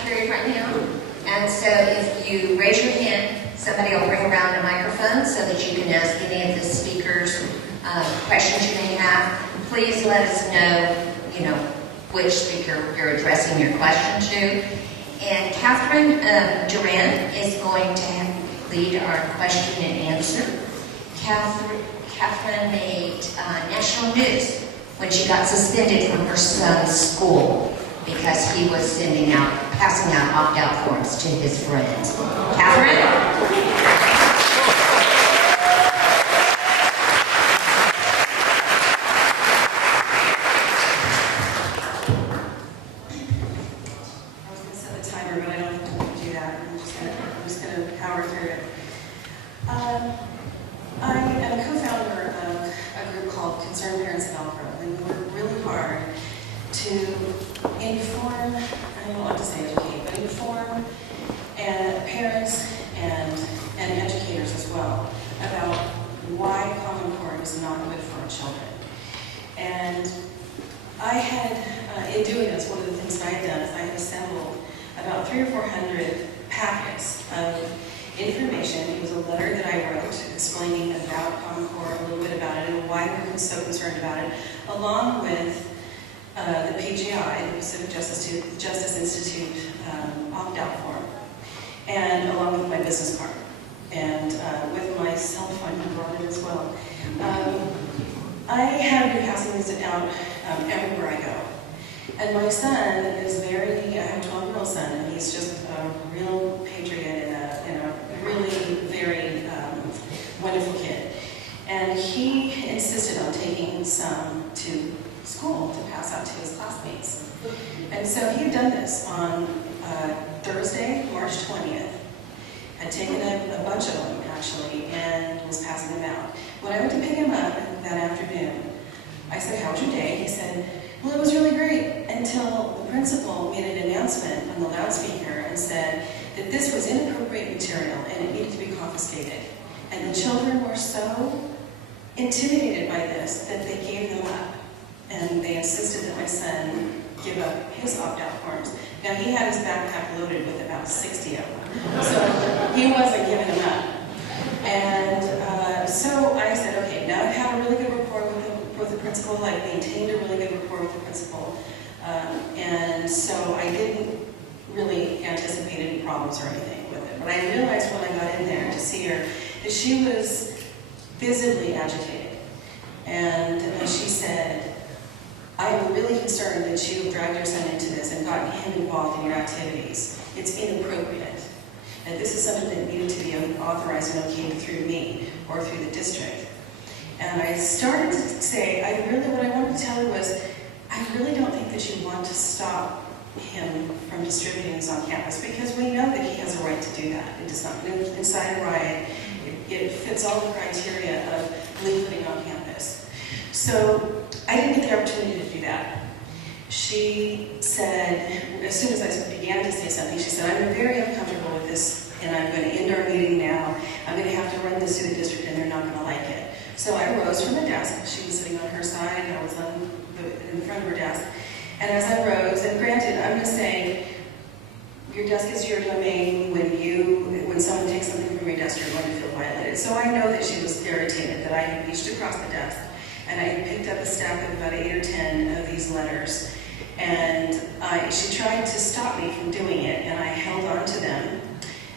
period right now. And so if you raise your hand, somebody will bring around a microphone so that you can ask any of the speakers questions you may have. Please let us know, which speaker you're addressing your question to. And Catherine Duran is going to lead our question and answer. Catherine made national news when she got suspended from her son's school because he was passing out opt-out forms to his friends. Catherine? Parents and educators as well about why Common Core is not good for our children. And I had, in doing this, one of the things that I had done is I had assembled about 300 or 400 packets of information. It was a letter that I wrote explaining about Common Core, a little bit about it, and why we're so concerned about it, along with the PGI, the Pacific Justice Institute opt-out form, and along with my business card, and with my cell phone number on it as well. I have been passing these out everywhere I go. And my son is I have a 12-year-old son, and he's just a real patriot and a really very wonderful kid. And he insisted on taking some to school to pass out to his classmates. And so he had done this on Thursday, March 20th. Had taken a bunch of them, actually, and was passing them out. When I went to pick him up that afternoon, I said, "How was your day?" He said, "Well, it was really great," until the principal made an announcement on the loudspeaker and said that this was inappropriate material and it needed to be confiscated. And the children were so intimidated by this that they gave them up. And they insisted that my son give up his opt-out forms. Now, he had his backpack loaded with about 60 of them, so he wasn't giving them up. And so I said, okay, now I've had a really good rapport with the principal. I've maintained a really good rapport with the principal. And so I didn't really anticipate any problems or anything with it. But I realized when I got in there to see her that she was visibly agitated. And she said, "I'm really concerned that you have dragged your son into this and gotten him involved in your activities. It's inappropriate. And this is something that needed to be authorized and okayed through me or through the district." And I started to say, what I wanted to tell her was, I really don't think that you want to stop him from distributing this on campus, because we know that he has a right to do that. It does not incite a riot. It fits all the criteria of leafleting on campus. So I didn't get the opportunity to do that. She said, as soon as I began to say something, she said, "I'm very uncomfortable with this, and I'm going to end our meeting now. I'm going to have to run this through the district, and they're not going to like it." So I rose from the desk. She was sitting on her side, and I was in the front of her desk. And as I rose, and granted, I'm just saying, your desk is your domain. When someone takes something from your desk, you're going to feel violated. So I know that she was irritated that I had reached across the desk, and I had picked up a stack of about 8 or 10 of these letters. And she tried to stop me from doing it, and I held on to them.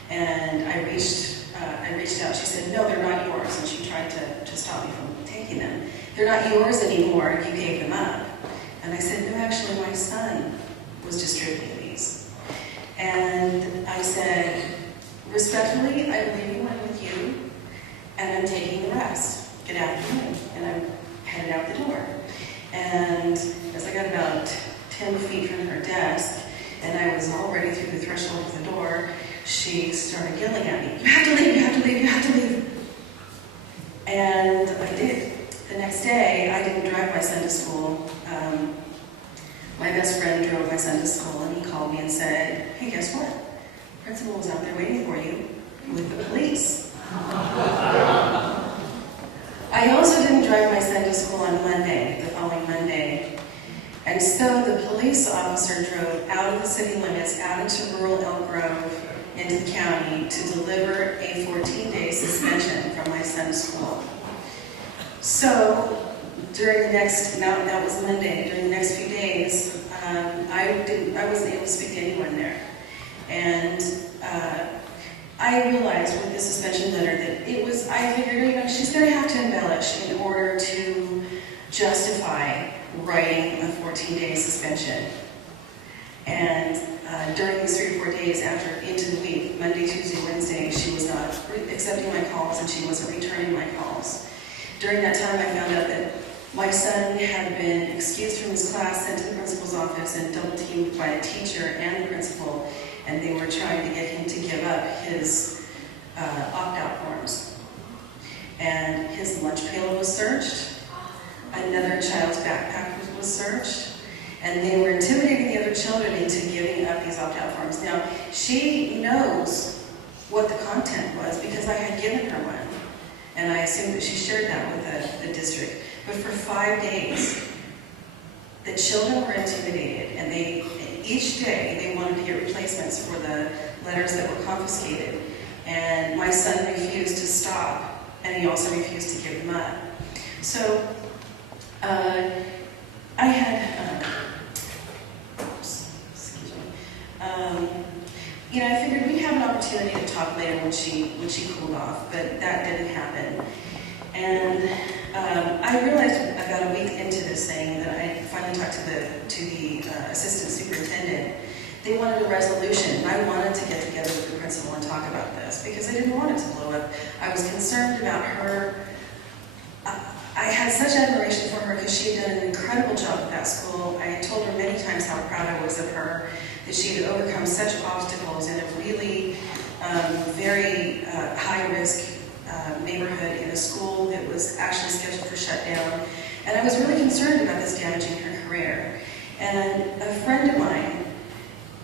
And I reached out. She said, "No, they're not yours." And she tried to stop me from taking them. "They're not yours anymore. You gave them up." And I said, "No, actually, my son was distributing these." And I said, "Respectfully, I'm leaving one with you, and I'm taking the rest. Good afternoon." And I'm headed out the door. And as I got about 10 feet from her desk, and I was already through the threshold of the door, she started yelling at me, "You have to leave, you have to leave, you have to leave." And I did. The next day, I didn't drive my son to school. My best friend drove my son to school, and he called me and said, "Hey, guess what? The principal was out there waiting for you with the police." I also didn't drive my son to school on Monday, the following Monday. And so the police officer drove out of the city limits, out into rural Elk Grove, into the county, to deliver a 14-day suspension from my son's school. So during the next, now that was Monday, during the next few days, I wasn't able to speak to anyone there. And I realized with the suspension letter that it was, I figured, you know, she's going to have to embellish in order to justify writing a 14-day suspension. And during these 3 or 4 days after, into the week, Monday, Tuesday, Wednesday, she was not accepting my calls and she wasn't returning my calls. During that time, I found out that my son had been excused from his class, sent to the principal's office, and double-teamed by a teacher and the principal, and they were trying to get him to give up his opt-out forms. And his lunch pail was searched, another child's backpack was searched, and they were intimidating the other children into giving up these opt-out forms. Now, she knows what the content was because I had given her one, and I assumed that she shared that with the district. But for 5 days, the children were intimidated, and each day they wanted to get replacements for the letters that were confiscated. And my son refused to stop, and he also refused to give them up. So I had, excuse me, you know, I figured we'd have an opportunity to talk later when she cooled off, but that didn't happen. And I realized about a week into this thing that I finally talked to the assistant superintendent. They wanted a resolution, and I wanted to get together with the principal and talk about this because I didn't want it to blow up. I was concerned about her. I had such admiration for her because she had done an incredible job at that school. I had told her many times how proud I was of her, that she had overcome such obstacles in a really very high-risk neighborhood in a school that was actually scheduled for shutdown. And I was really concerned about this damaging her career. And a friend of mine,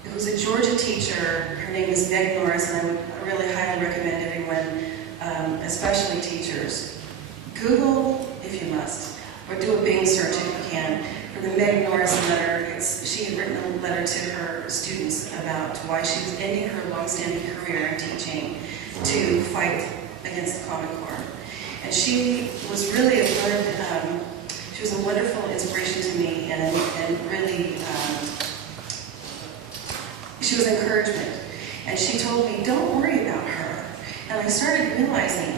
who's a Georgia teacher, her name is Meg Norris, and I would really highly recommend everyone, especially teachers, Google, if you must, or do a Bing search if you can, for the Meg Norris letter. She had written a letter to her students about why she was ending her long-standing career in teaching to fight against the Common Core. And she was really she was a wonderful inspiration to me, and really, she was encouragement. And she told me, don't worry about her. And I started realizing,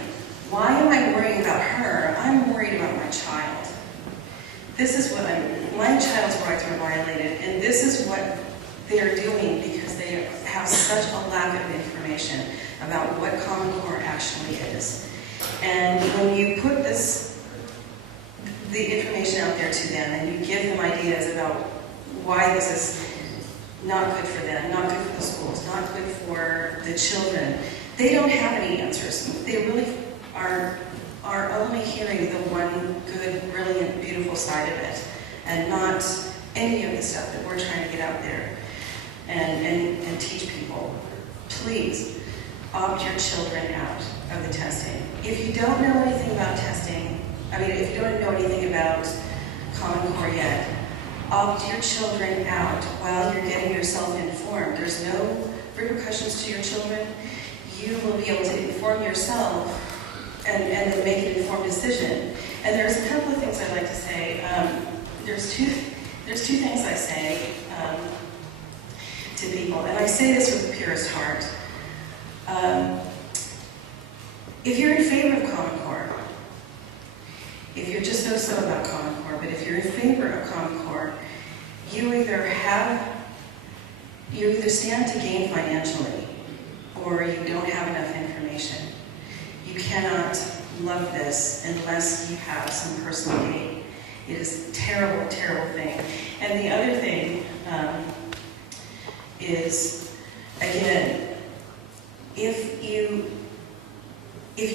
why am I worrying about her? I'm worried about my child. This is what my child's rights are violated, and this is what they're doing because they have such a lack of information about what Common Core actually is. And when you put the information out there to them, and you give them ideas about why this is not good for them, not good for the schools, not good for the children, they don't have any answers. They really are only hearing the one good, brilliant, beautiful side of it, and not any of the stuff that we're trying to get out there and teach people. Please opt your children out of the testing. If you don't know anything about testing, if you don't know anything about Common Core yet, opt your children out while you're getting yourself informed. There's no repercussions to your children. You will be able to inform yourself and then make an informed decision. And there's a couple of things I'd like to say. There's two things I say to people, and I say this with the purest heart. If you're in favor of Common Core, if you're just so about Common Core, but if you're in favor of Common Core, you either stand to gain financially, or you don't have enough information. You cannot love this unless you have some personal gain. It is a terrible, terrible thing. And the other thing is, again, if you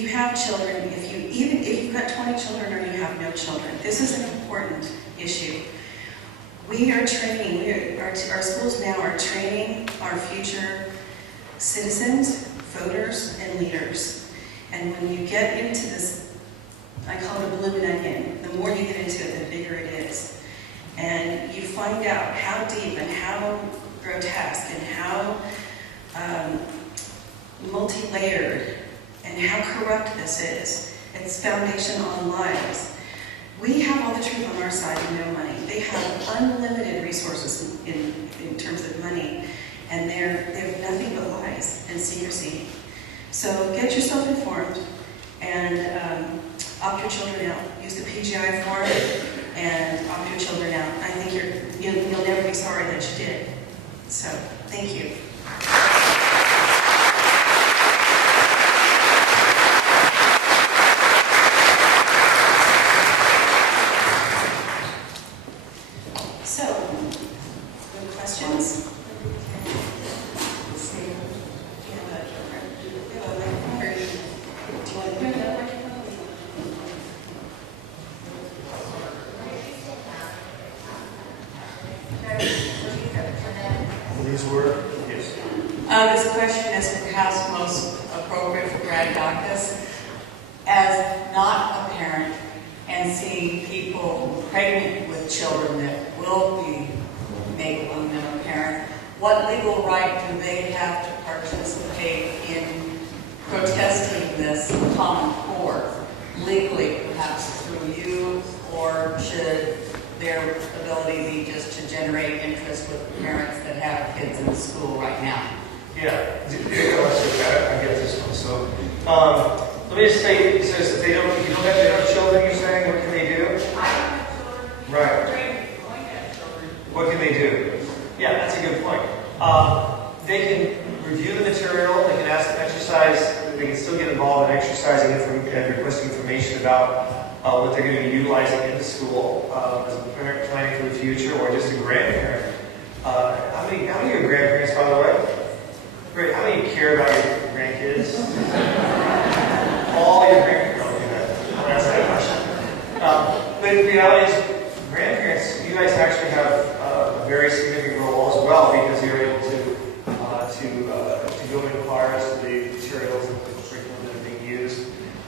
have children, even if you've got 20 children or you have no children, this is an important issue. We are training, our schools now are training our future citizens, voters, and leaders. And when you get into this, I call it a blooming onion, the more you get into it, the bigger it is. and you find out how deep and how grotesque and how multi-layered and how corrupt this is. It's foundation on lies. We have all the truth on our side and no money. They have unlimited resources in terms of money, and they have nothing but lies and secrecy. So get yourself informed and opt your children out. Use the PGI form and opt your children out. I think you'll never be sorry that you did. So thank you. So, good questions? These were? Yes. This question is perhaps most appropriate for Grand Doctus. As not a parent and seeing people pregnant with children that will be making them a parent, what legal right do they have to participate in protesting this common core? Legally, perhaps through you, or should their ability be just to generate interest with parents that have kids in school right now? Yeah, I get this one. So, let me just say, it says that they don't have children, you're saying, what can they do? I don't have children. Right. Going to have children. What can they do? Yeah, that's a good point. They can review the material, they can ask them exercise, they can still get involved in exercising and requesting information about what they're going to be utilizing in the school as a parent planning for the future, or just a grandparent. How many of you are grandparents, by the way? Great. How many of you care about your grandkids? All your grandkids. Don't do that. I'm going to ask that question. But the reality is, grandparents, you guys actually have a very significant role as well, because you're able to go and inquire as to the materials and the curriculum that are being used.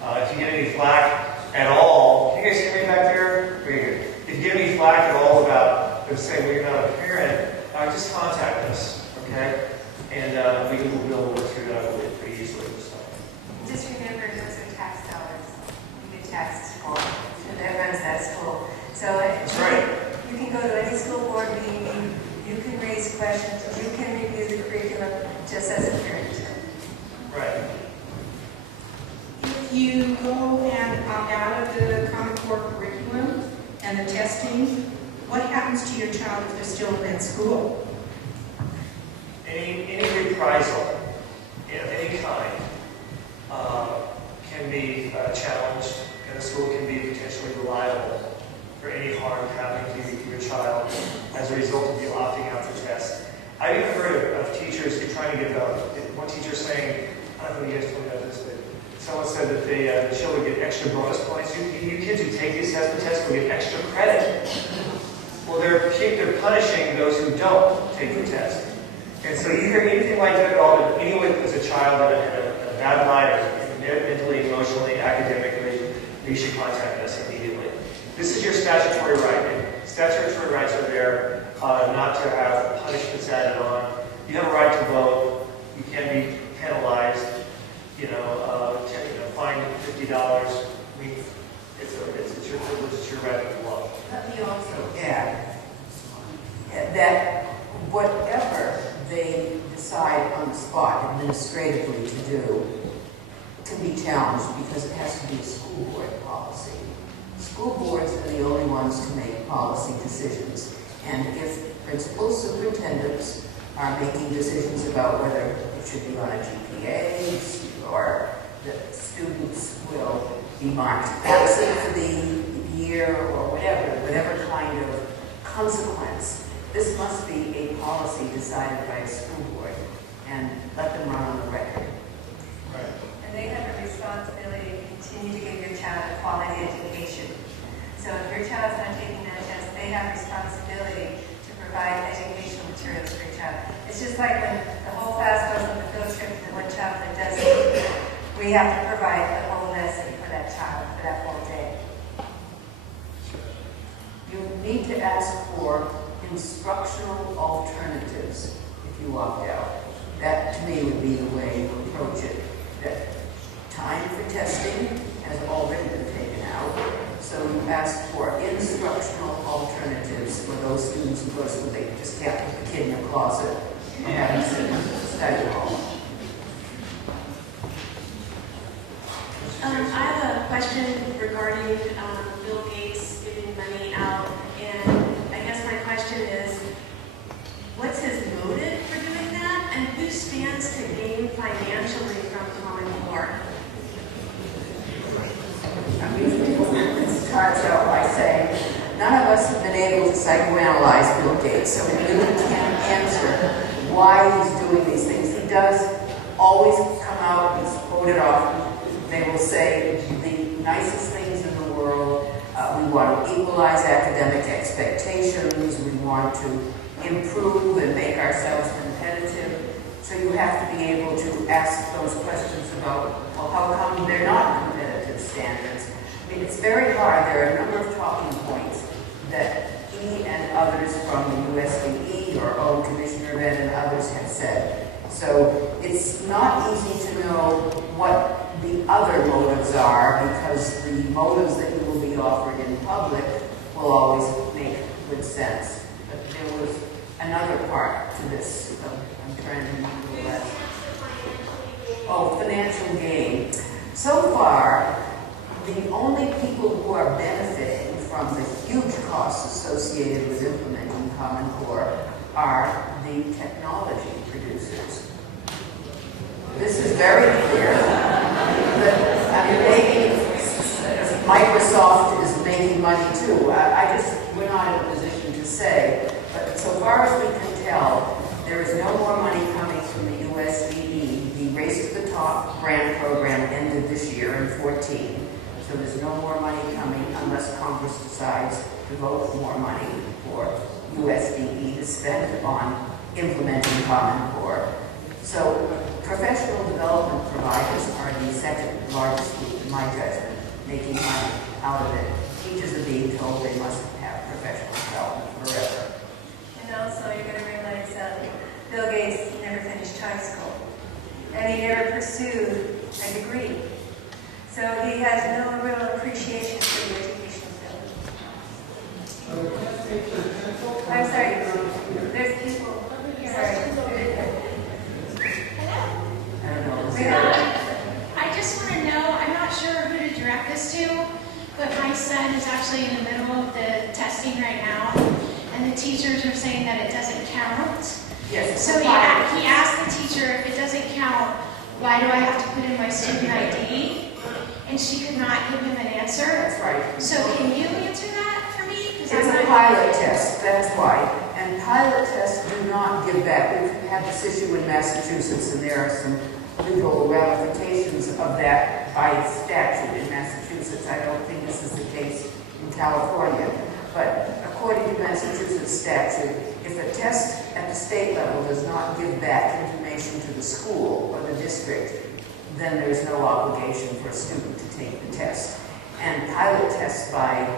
If you get any flack at all, can you guys hear me back there? Very good. If you get any flack at all about them saying, well, you're not a parent, just contact us, okay? And we will be able to work through that pretty easily. So. Just remember, those are tax dollars. You get taxed for, so that runs that school. So that's right. You can go to any school board meeting, you can raise questions, you can review the curriculum just as a parent. Right. If you go and opt out of the Common Core curriculum and the testing, what happens to your child if they're still in that school? Any reprisal of any kind can be challenged, and the school can be potentially liable for any harm happening to your child as a result of you opting out the test. I've even heard of teachers who are trying to get one teacher saying, I don't know if you guys told me about this, but someone said that the children get extra bonus points. You kids who take these tests will get extra credit. Well, they're punishing those who don't take the test. And so you hear anything like that at all, that anyone puts a child in a bad light, mentally, emotionally, academically, you should contact us immediately. This is your statutory right. And statutory rights are there not to have punishments added on. You have a right to vote. You can be penalized, fined $50. I mean, it's your privilege, it's your right of the law. Let me also add that whatever they decide on the spot administratively to do can be challenged because it has to be a school board policy. School boards are the only ones to make policy decisions. And if principals, superintendents are making decisions about whether it should be on a GPA or that students will be marked absent for the year or whatever kind of consequence, this must be a policy decided by a school board, and let them run on the record. Right. And they have a responsibility to continue to give your child a quality education. So if your child's not taking that test, they have responsibility to provide educational materials for your child. It's just like when the whole class goes on the field trip and one child that doesn't, we have to provide the whole lesson for that child for that whole day. You need need to ask for instructional alternatives if you opt out. That, to me, would be the way to approach it. That time for testing has already been taken out, so you ask for instructional alternatives for those students, of course, who they just can't put the kid in a closet and have them sit in the study hall. I have a question regarding Bill Gates giving money out, and I guess my question is, what's his motive for doing that, and who stands to gain financially from Common Core? It starts out by saying, none of us have been able to psychoanalyze Bill Gates, so we really can't answer why he's doing these things. He does always come out, he's quoted often. They will say the nicest things in the world. We want to equalize academic expectations. We want to improve and make ourselves competitive. So you have to be able to ask those questions about, well, how come they're not competitive standards? I mean, it's very hard. There are a number of talking points that he and others from the USDE, or own Commissioner of Ed and others have said. So it's not easy to know what the other motives are, because the motives that you will be offered in public will always make good sense. But there was another part to this. I'm trying to remember the last. Oh, financial gain. So far, the only people who are benefiting from the huge costs associated with implementing Common Core are the technology producers. This is very clear. But I mean, maybe Microsoft is making money too. We're not in a position to say. But so far as we can tell, there is no more money coming from the USDE. The Race to the Top grant program ended this year in 2014. So there's no more money coming unless Congress decides to vote more money for USDE to spend on implementing Common Core. So professional development providers are the second largest group, in my judgment, making money out of it. Teachers are being told they must have professional development forever. And also, you're going to realize that Bill Gates never finished high school, and he never pursued a degree. So he has no real appreciation for the education field. I'm sorry, there's people, sorry. I just want to know, I'm not sure who to direct this to, but my son is actually in the middle of the testing right now, and the teachers are saying that it doesn't count. Yes. So he asked the teacher, if it doesn't count, why do I have to put in my student ID? And she could not give him an answer. That's right. So can you answer that for me? It's a pilot test, that's why. And pilot tests do not give back. We've had this issue in Massachusetts, and there are some legal ramifications of that by statute in Massachusetts. I don't think this is the case in California. But according to Massachusetts statute, if a test at the state level does not give back information to the school or the district, then there's no obligation for a student to take the test. And pilot tests, by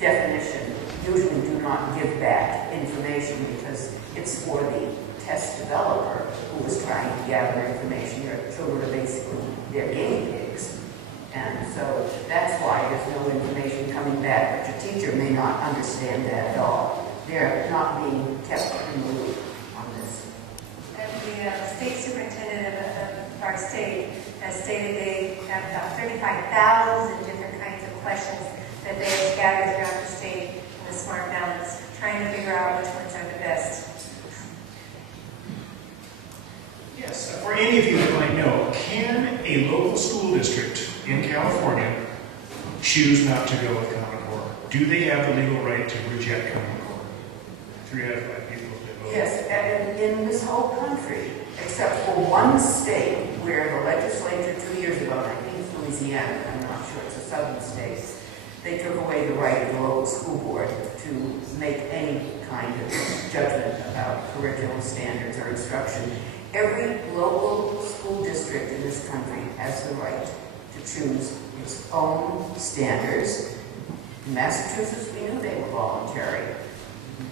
definition, usually do not give back information because it's for the test developer who is trying to gather information. Your children are basically their guinea pigs. And so that's why there's no information coming back, but your teacher may not understand that at all. They're not being kept in the loop on this. And the state superintendent of our state has stated they have about 35,000 different kinds of questions that they have scattered throughout the state in the smart balance, trying to figure out which ones are the best. Yes, for any of you that might know, can a local school district in California choose not to go with Common Core? Do they have the legal right to reject Common Core? 3 out of 5 people that vote. Yes, and in this whole country, except for one state where the legislature 2 years ago, I think it's Louisiana, I'm not sure, it's a southern state, they took away the right of the local school board to make any kind of judgment about curriculum standards or instruction. Every local school district in this country has the right to choose its own standards. In Massachusetts, we knew they were voluntary.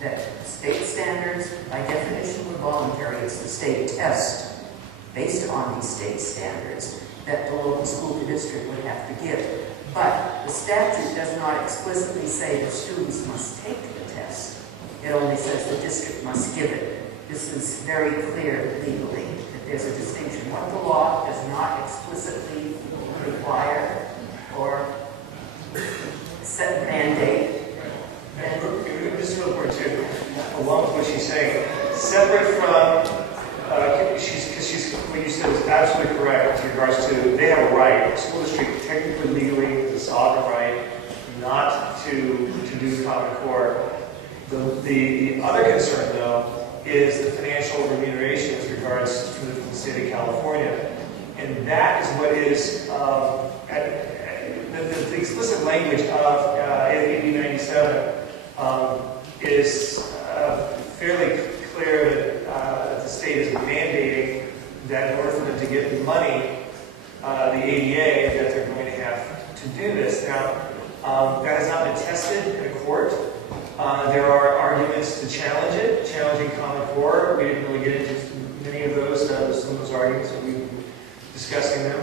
that state standards, by definition, were voluntary. It's the state test based on these state standards that the local school district would have to give. But the statute does not explicitly say the students must take the test. It only says the district must give it. This is very clear legally that there's a distinction. What the law does not explicitly require or set mandate. And this is real important too, along with what she's saying, separate from, what you said is absolutely correct in regards to, they have a right, the school district technically, legally, has a sovereign right not to do Common Core. The other concern, though, is the financial remuneration as regards to the state of California. And that is what is, the explicit language of AB 97 is fairly clear that the state is mandating that in order for them to get the money, the ADA, that they're going to have to do this. Now, that has not been tested in a court. There are arguments to challenge it, challenging Common Core. We didn't really get into many of those, some of those arguments, but we've been discussing them.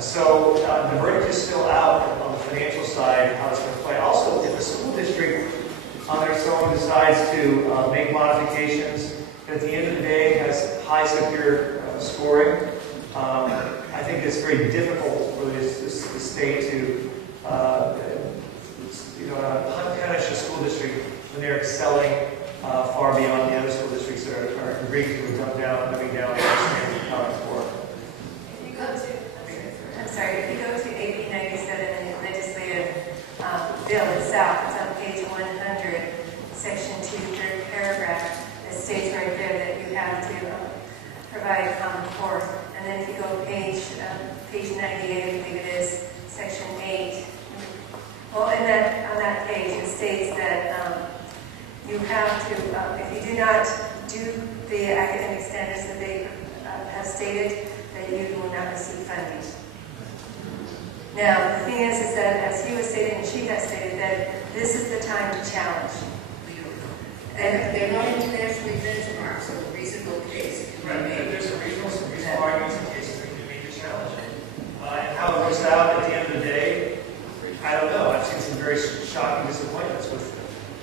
So the verdict is still out on the financial side, how it's going to play. Also, if the school district on their own decides to make modifications, at the end of the day has high secure scoring, I think it's very difficult for the state to punish a school district when they're excelling far beyond the other school districts that are agreeing to dump down, dumbing down the Common Core. If you go to, if you go to AB 97 in the legislative bill itself, it's on page 100, section 2, third paragraph. It states right there that you have to provide a Common Core. And then if you go page 98, I believe it is, section 8. Well, on that page, it states that you have to, if you do not do the academic standards that they have stated, that you will not receive funding. Now, the thing is that as he was stating, and she has stated, that this is the time to challenge. And they're not internationally benchmarked, so a reasonable case can be made. There's a reasonable arguments and cases that can be made to challenge it. And how it works out at the end of the day, I don't know. I've seen some very shocking disappointments with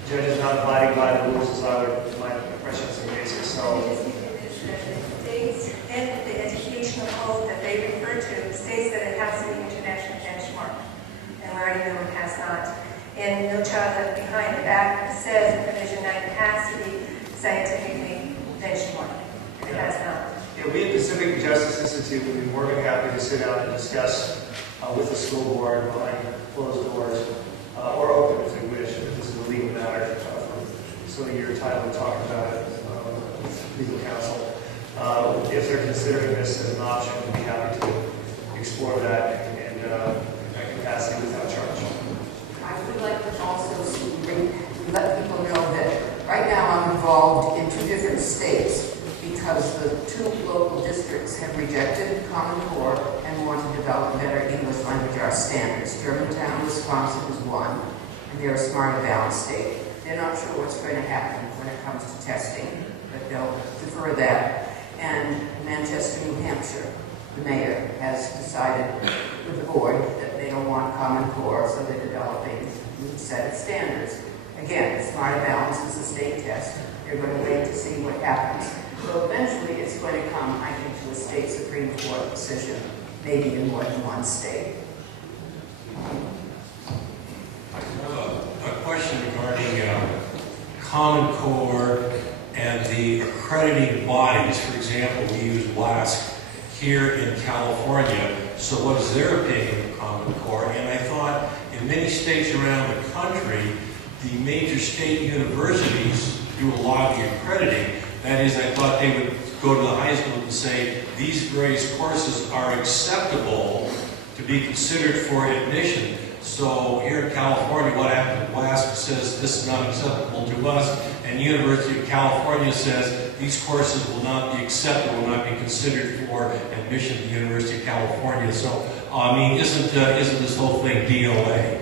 judges not abiding by the rules as I would, in my impression, in some cases. So. And the educational code that they refer to states that it has to be international benchmark. And we already know it has not. And No Child Left Behind, the Act says in Provision 9 it has to be scientifically benchmarked. It has not. Yeah, we at Pacific Justice Institute would be more than happy to sit down and discuss with the school board behind closed doors, or open if they wish, if this is a legal matter. So you're entitled to talk about it with legal counsel. If they're considering this as an option, we'd be happy to explore that in that capacity without charge. I would like to also let people know that right now I'm involved in 2 different states because the 2 local districts have rejected Common Core and want to develop better English language arts standards. Germantown, Wisconsin is one, and they're a smart and balanced state. They're not sure what's going to happen when it comes to testing, but they'll defer that. And Manchester, New Hampshire, the mayor has decided with the board that they don't want Common Core, so they're developing a new set of standards. Again, smart and balanced is a state test. They're going to wait to see what happens. So eventually it's going to come, I think, to a state Supreme Court decision, maybe in more than one state. A question regarding Common Core and the accrediting bodies. For example, we use WASC here in California. So what is their opinion of Common Core? And I thought in many states around the country, the major state universities do a lot of the accrediting. That is, I thought they would go to the high school and say, these various courses are acceptable to be considered for admission. So here in California, what happened? WASC says this is not acceptable to us, and the University of California says these courses will not be accepted, will not be considered for admission to the University of California. So, I mean, isn't this whole thing DOA?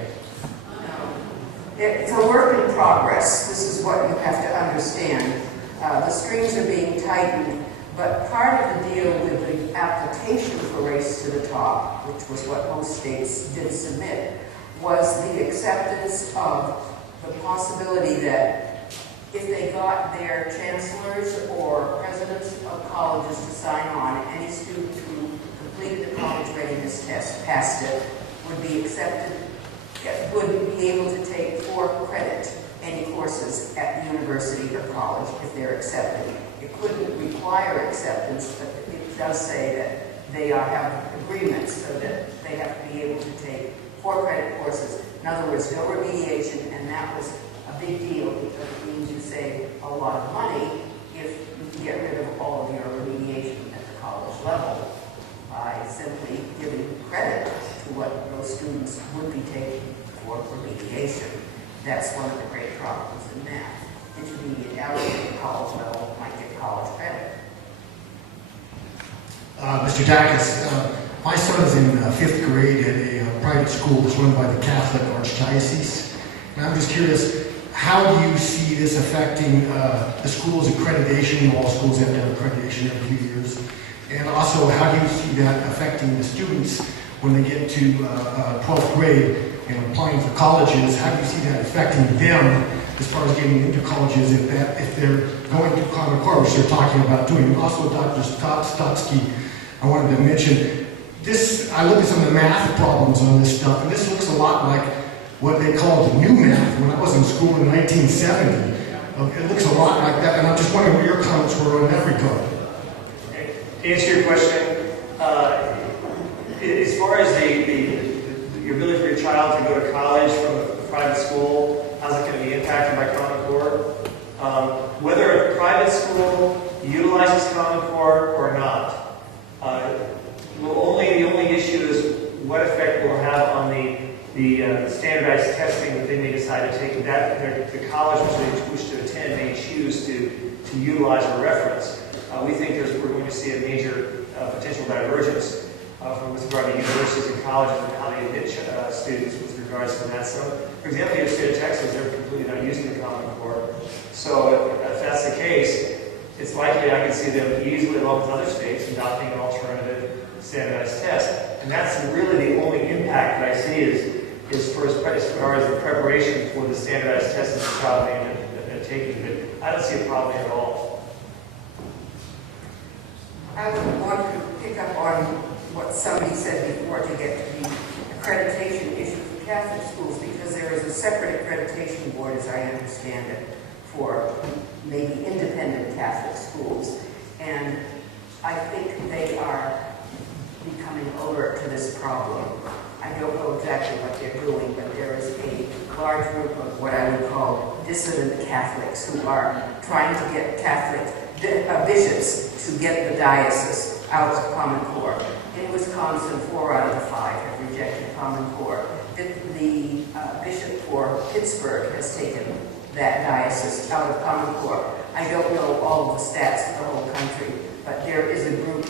It's a work in progress. This is what you have to understand. The strings are being tightened, but part of the deal with the application for Race to the Top, which was what most states did submit, was the acceptance of the possibility that if they got their chancellors or presidents of colleges to sign on, any student who completed the college readiness test, passed it, would be accepted, would be able to take for credit any courses at the university or college if they're accepted. It couldn't require acceptance, but it does say that they have agreements so that they have to be able to take for credit courses. In other words, no remediation, and that was a big deal because it means you save a lot of money if you can get rid of all of your remediation at the college level by simply giving credit to what those students would be taking for remediation. That's one of the great problems in math. Intermediate algebra at the college level might get college credit. Mr. Dacus, my son is in 5th grade at a private school that's run by the Catholic Archdiocese. And I'm just curious, how do you see this affecting the school's accreditation? All schools have to have accreditation every few years. And also, how do you see that affecting the students when they get to 12th grade and applying for colleges? How do you see that affecting them as far as getting into colleges if they're going to Common Core, which they're talking about doing? And also, Dr. Stotsky, I wanted to mention this. I look at some of the math problems on this stuff, and this looks a lot like what they called new math when I was in school in 1970. It looks a lot like that, and I'm just wondering what your comments were on that regard. Okay. To answer your question, as far as your ability for your child to go to college from a private school, how's it going to be impacted by Common Core? Whether a private school utilizes Common Core or not, the only issue is what effect will have on the standardized testing that they may decide to take. That the college which they wish to attend may choose to utilize or reference. We think we're going to see a major potential divergence with regard to universities and colleges and how they admit students with regards to that. So, for example, the state of Texas, they're completely not using the Common Core. So if that's the case, it's likely I can see them easily, along with other states, adopting an alternative standardized test. And that's really the only impact that I see is for as far as the preparation for the standardized test that the child may have taken. But I don't see a problem at all. I would want to pick up on what somebody said before to get to the accreditation issue for Catholic schools, because there is a separate accreditation board, as I understand it, for maybe independent Catholic schools. And I think they are becoming alert to this problem. I don't know exactly what they're doing, but there is a large group of what I would call dissident Catholics who are trying to get Catholic bishops to get the diocese out of Common Core. In Wisconsin, 4 out of the 5 have rejected Common Core. The bishop for Pittsburgh has taken that diocese out of Common Core. I don't know all of the stats of the whole country, but there is a group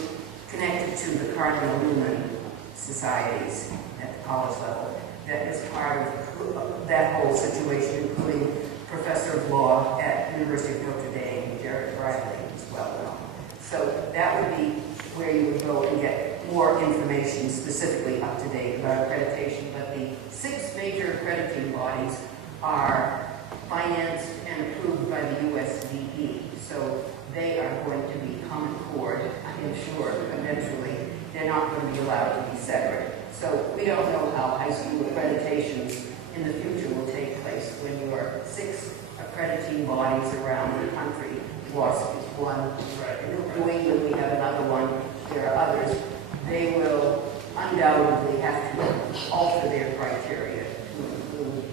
connected to the Cardinal Newman societies at the college level that is part of that whole situation, including Professor of Law at University of Notre Dame, Jared Bradley, as well known. So that would be where you would go and get more information specifically up to date about accreditation. But the 6 major accrediting bodies are financed and approved by the USDE. So they are going to be Common Core, I'm sure, eventually. They're not going to be allowed to be separate. So we don't know how high school accreditations in the future will take place when you are 6 accrediting bodies around the country. WASP is one. In New England, we have another one. There are others. They will undoubtedly have to alter their criteria to include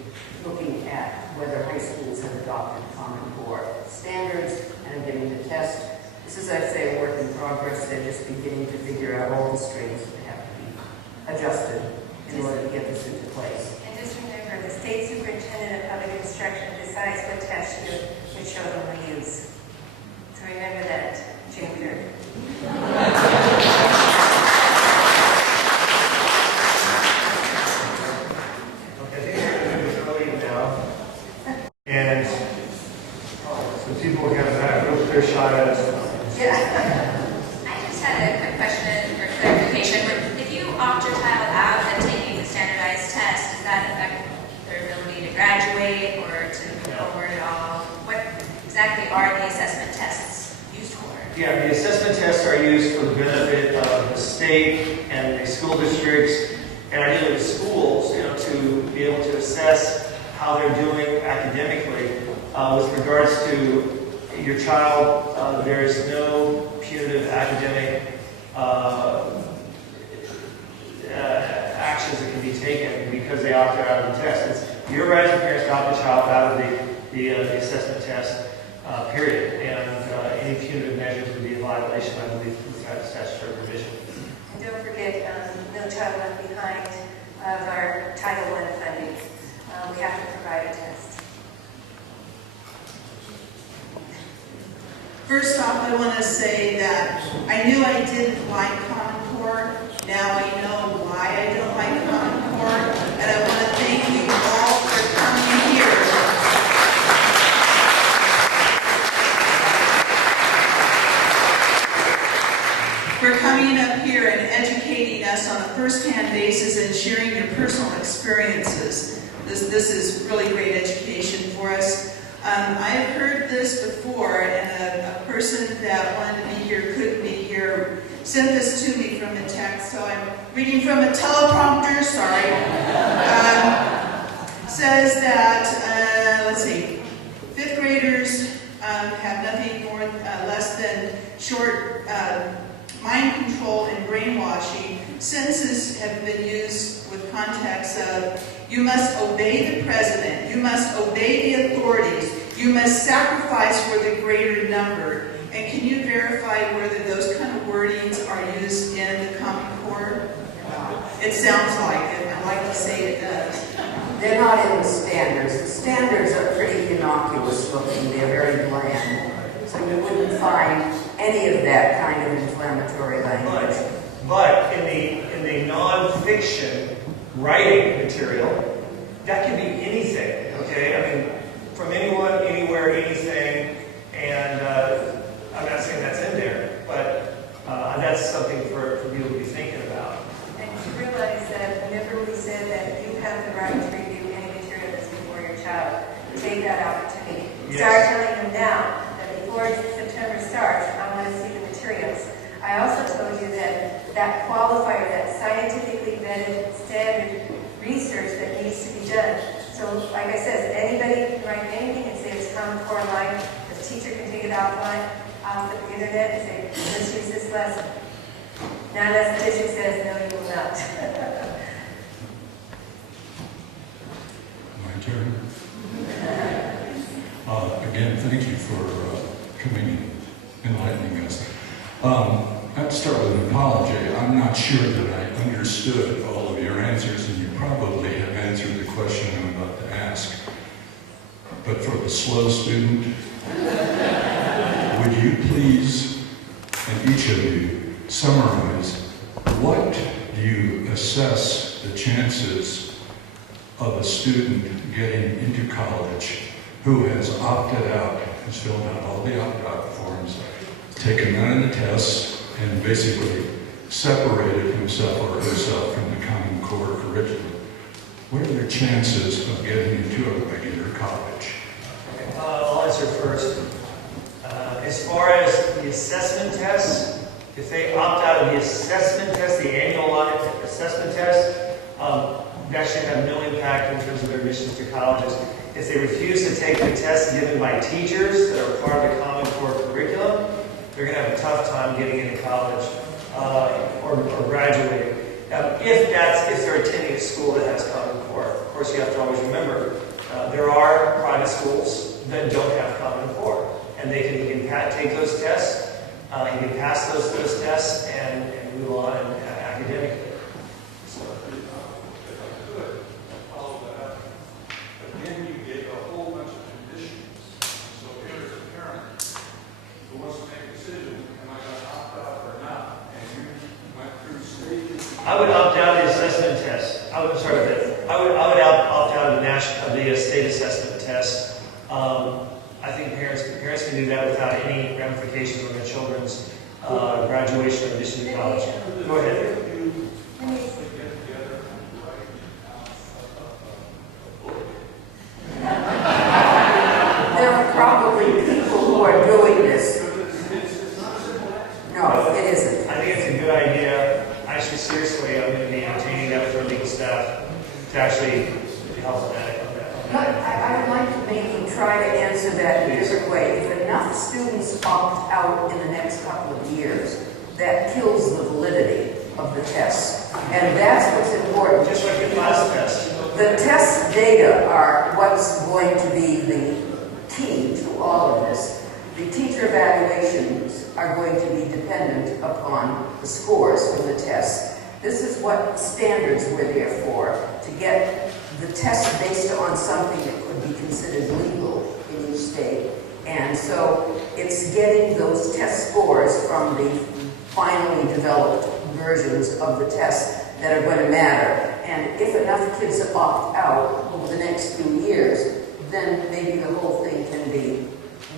looking at whether high schools have adopted Common Core standards and are giving the test. This is, I'd say, a work in progress. They're just beginning to figure out all the strings that have to be adjusted in order to get this into place. And just remember, the state superintendent of public instruction decides what tests your children will use. So remember that, June 3rd. Okay, I think we're going to leave now. opt your child out of taking the standardized test, does that affect their ability to graduate or to move forward at all? What exactly are the assessment tests used for? Yeah, the assessment tests are used for the benefit of the state and the school districts, and ideally the schools, to be able to assess how they're doing academically. With regards to your child, there is no punitive academic actions that can be taken because they opted out of the test. It's your right as a parent to opt the child out of the assessment test, period. And any punitive measures would be a violation, I believe, with that statutory provision. And don't forget, No Child Left Behind of our Title I funding. We have to provide a test. First off, I want to say that I knew I didn't like Common Core. Now I know why I don't like Common Core. And I want to thank you all for coming here. For coming up here and educating us on a first-hand basis and sharing your personal experiences. This is really great education for us. I've heard this before, and a person that wanted to be here, couldn't be here, sent this to me from a text, so I'm reading from a teleprompter, sorry. Says that, let's see, 5th graders have nothing more, less than short mind control and brainwashing. Sentences have been used with context of, you must obey the president, you must obey the authorities, you must sacrifice for the greater number. And can you verify whether those kind of wordings are used in the Common Core? It sounds like it. I'd like to say it does. They're not in the standards. The standards are pretty innocuous looking. They're very bland. So you wouldn't find any of that kind of inflammatory language. But in the non-fiction writing material, that can be anything, okay? I mean, from anyone, anywhere, anything, and I'm not saying that's in there, but that's something for people to be thinking about. And to realize that whenever we said that you have the right to review any material that's before your child, take that opportunity. Yes. Start telling them now that before September starts, I want to see the materials. I also told you that that qualifier, that scientifically vetted standard research that needs to be done. So, like I said, anybody can write anything and say it's Common Core online. The teacher can take it offline, off the internet, and say, let's use this lesson. Now that district says, no, you will not. My turn. Again, thank you for coming and enlightening us. I have to start with an apology. I'm not sure that I understood all of your answers, and you probably have answered the question I'm about to ask. But for the slow student, would you please, and each of you, summarize what do you assess the chances of a student getting into college who has opted out, has filled out all the opt-out forms, taken none of the tests, and basically separated himself or herself from the Common Core curriculum? What are their chances of getting into a regular college? I'll answer first. As far as the assessment tests, if they opt out of the assessment test, the annual assessment test, that should have no impact in terms of their admissions to colleges. If they refuse to take the tests given by teachers that are part of the Common Core curriculum, they're going to have a tough time getting into college or graduating. If they're attending a school that has Common Core. Of course, you have to always remember, there are private schools that don't have Common Core. And you can take those tests, you can pass those tests and move on academically. So. If I could follow that up, again, you gave a whole bunch of conditions. So here is a parent who wants to make a decision, am I going to opt out or not? And you went through stages. I would opt out of the assessment test. I would opt out of the state assessment test. I think parents can do that without any ramifications on their children's graduation or admission to college. Go ahead. Let get together and write a book. There are probably people who are doing this. It's not a simple answer. No, it isn't. I think it's a good idea. Actually, seriously, I'm going to be entertaining that for legal staff to actually help on that. But I would like to maybe try to answer that in a different way. If enough students opt out in the next couple of years, that kills the validity of the tests. And that's what's important. Just like the class test. The test data are what's going to be the key to all of this. The teacher evaluations are going to be dependent upon the scores from the tests. This is what standards we're there for, to get the test based on something that could be considered legal in each state. And so it's getting those test scores from the finally developed versions of the tests that are going to matter. And if enough kids opt out over the next few years, then maybe the whole thing can be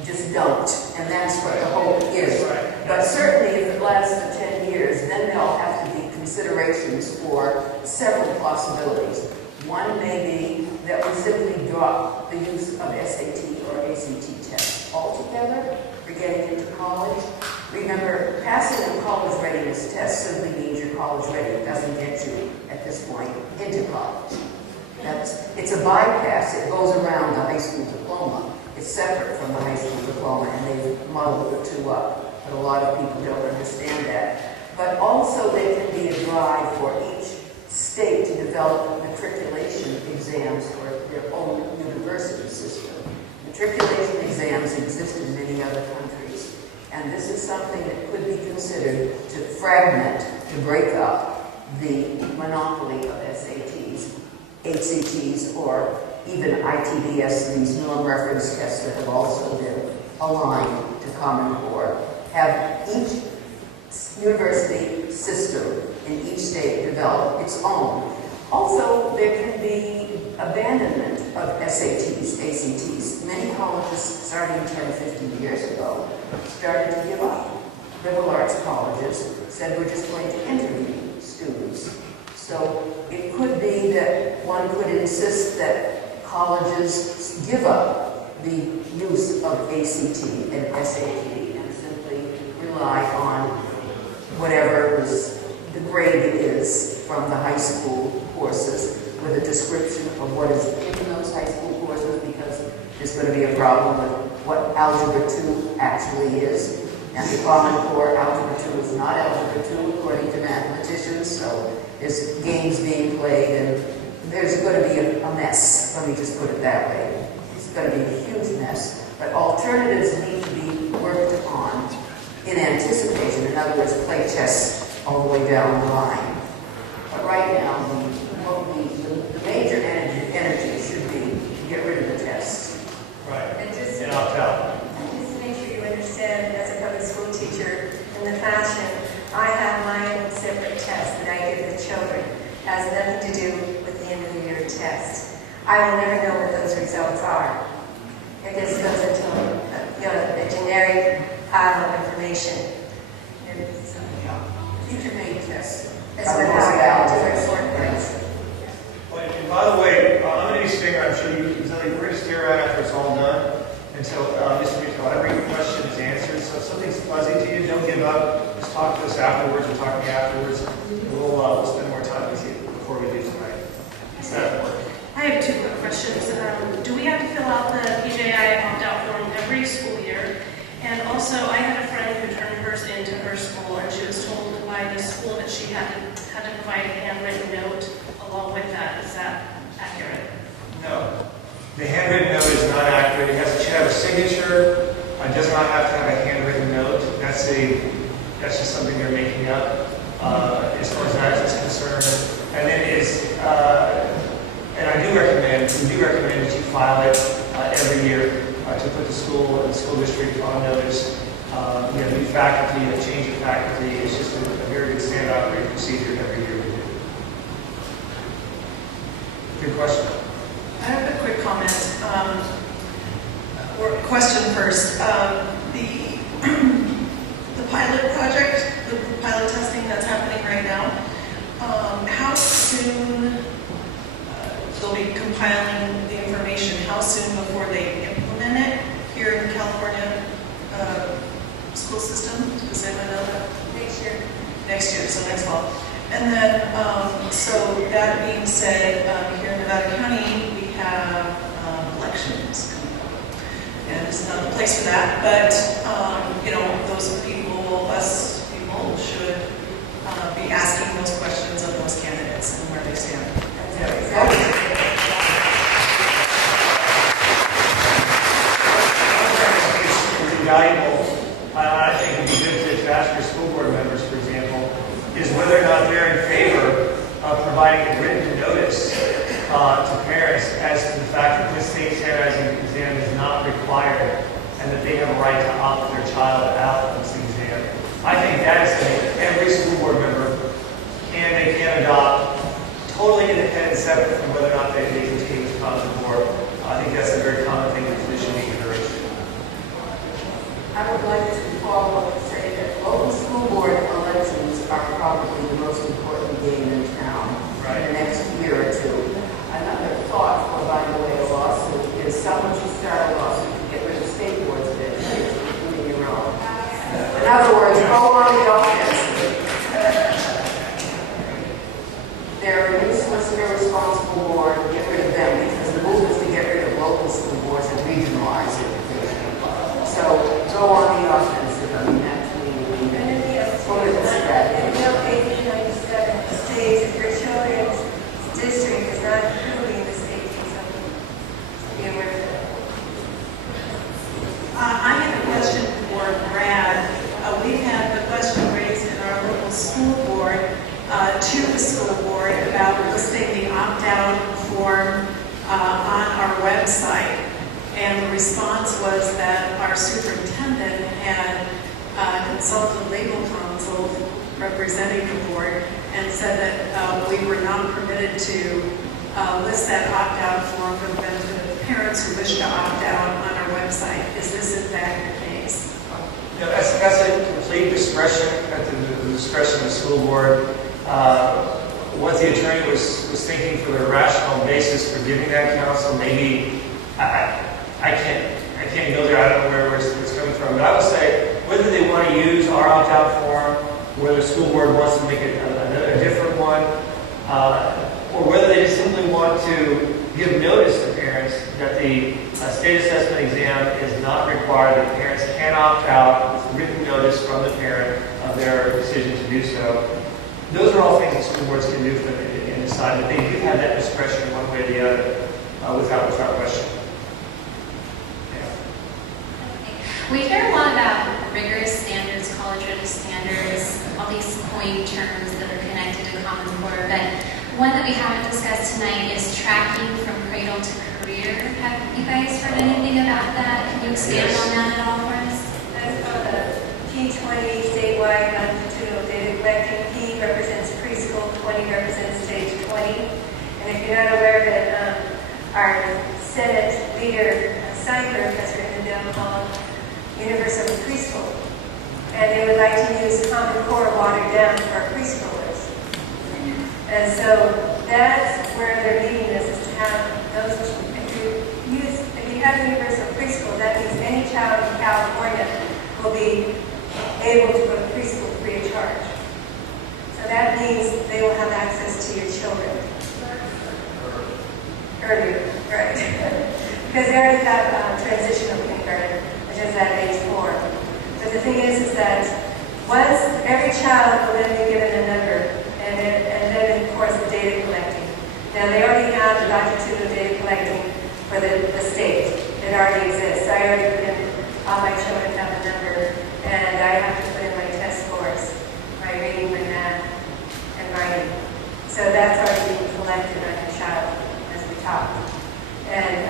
just dumped. And that's what the hope is. But certainly if it lasts for 10 years, then there'll have to be considerations for several possibilities. One may be that we simply drop the use of SAT or ACT tests altogether for getting into college. Remember, passing a college readiness test simply means you're college ready. It doesn't get you, at this point, into college. It's a bypass. It goes around the high school diploma. It's separate from the high school diploma, and they've muddled the two up. But a lot of people don't understand that. But also there can be a drive for each state to develop matriculation exams for their own university system. Matriculation exams exist in many other countries, and this is something that could be considered to fragment, to break up the monopoly of SATs, ACTs, or even ITDS, these norm reference tests that have also been aligned to Common Core. Have each university system in each state develop its own. Also, there can be abandonment of SATs, ACTs. Many colleges, starting 10, 15 years ago, started to give up. Liberal arts colleges said, we're just going to interview students. So it could be that one could insist that colleges give up the use of ACT and SAT and simply rely on whatever the grade is from the high school courses with a description of what is in those high school courses, because there's going to be a problem with what Algebra 2 actually is. And the Common Core Algebra 2 is not Algebra 2 according to mathematicians, so there's games being played and there's going to be a mess. Let me just put it that way. It's going to be a huge mess. But alternatives need to be worked on in anticipation. In other words, play chess all the way down the line. But right now, the major energy should be to get rid of the tests. Right. And opt out. just to make sure you understand, as a public school teacher in the classroom, I have my own separate test that I give the children. It has nothing to do with the end of the year test. I will never know what those results are. It just goes into a generic pile of information. Teacher-made tests. That's what I do it for. And by the way, I'm going to be staying around. I'm sure you can tell you, we're going to stay around after it's all done until Mr. Rito, every question is answered. So if something's fuzzy to you, don't give up. Just talk to us afterwards. We're talking afterwards. We'll spend more time with you before we leave tonight. Is that work? I have two quick questions. Do we have to fill out the PJI opt-out form every school year? And also, I had a friend who turned hers into her school, and she was told by the school that she had to provide a handwritten note along with that. Is that accurate? No. The handwritten note is not accurate. It has to have a signature. It does not have to have a handwritten note. That's just something you're making up as far as that is concerned. And then and I do recommend that you file it every year to put the school and the school district on notice. New faculty, a change of faculty is just a very good standard operating procedure every year we do. Good question. I have a quick comment, or question first. The pilot project, the pilot testing that's happening right now, soon, they'll be compiling the information, how soon before they implement it here in the California school system? Does anyone know that? Next year. Next year, so next fall. And then, so that being said, here in Nevada County, we have elections coming up. And it's not the place for that, but, you know, those people, us people, should be asking those questions of those candidates and where they stand. It's valuable. I think it would be good to ask your school board members, for example, is whether or not they're in favor of providing a written notice to parents as to the fact that this state standardizing exam is not required and that they have a right to opt their child out of this exam. I think that is something that every school board member can adopt totally independent, separate from whether or not they continue with Common Core. I think that's a very common thing that should be encouraged. I would like to follow up and say that local school board elections are probably the most important game in town in the next year or two. Another thought for, by the way, a lawsuit is someone should start a lawsuit to get rid of state boards of education, including your own. In other words, go on the offense. They're a useless, irresponsible board. Get rid of them because the move is to get rid of local school boards and regionalize education. So go on the offensive. I mean, that to me would be political strategy. In Bill 1897 states if your children's district is not approving the state something, be aware of that. I have a question for Brad. We've had the question raised in our local school board to the school board about listing the opt-out form on our website. And the response was that our superintendent had consulted legal counsel representing the board and said that we were not permitted to list that opt-out form for the benefit of parents who wish to opt out on our website. Is this in fact the case? You know, that's a complete discretion at the discretion of the school board. What the attorney was thinking for the rational basis for giving that counsel, maybe I can't go there. I don't know where it's coming from. But I would say whether they want to use our opt-out form, whether the school board wants to make it a different one, or whether they just simply want to give notice to parents that the state assessment exam is not required, that parents can opt out with written notice from the parent of their decision to do so. Those are all things that school boards can do for them and decide that they do have that discretion one way or the other without question. We hear a lot about rigorous standards, college-ready standards, all these coined terms that are connected to Common Core, but one that we haven't discussed tonight is tracking from cradle to career. Have you guys heard anything about that? Can you expand on that at all for us? That's called the P20 statewide longitudinal data collecting. P represents preschool, 20 represents stage 20. And if you're not aware of it, our Senate leader, Seibert, has written a bill called Universal Preschool. And they would like to use Common Core watered down for preschoolers. And so that's where they're leading us, is to have those, if you have universal preschool, that means any child in California will be able to go to preschool free of charge. So that means they will have access to your children. Earlier, right. Because they already have transitional kindergarten, which is at age 4. But the thing is that once every child will then be given a number, and then of course the data collecting. Now they already have the longitudinal data collecting for the state. It already exists. I already put in all my children have a number, and I have to put in my test scores, my reading, my math, and writing. So that's already being collected on your child as we talk. And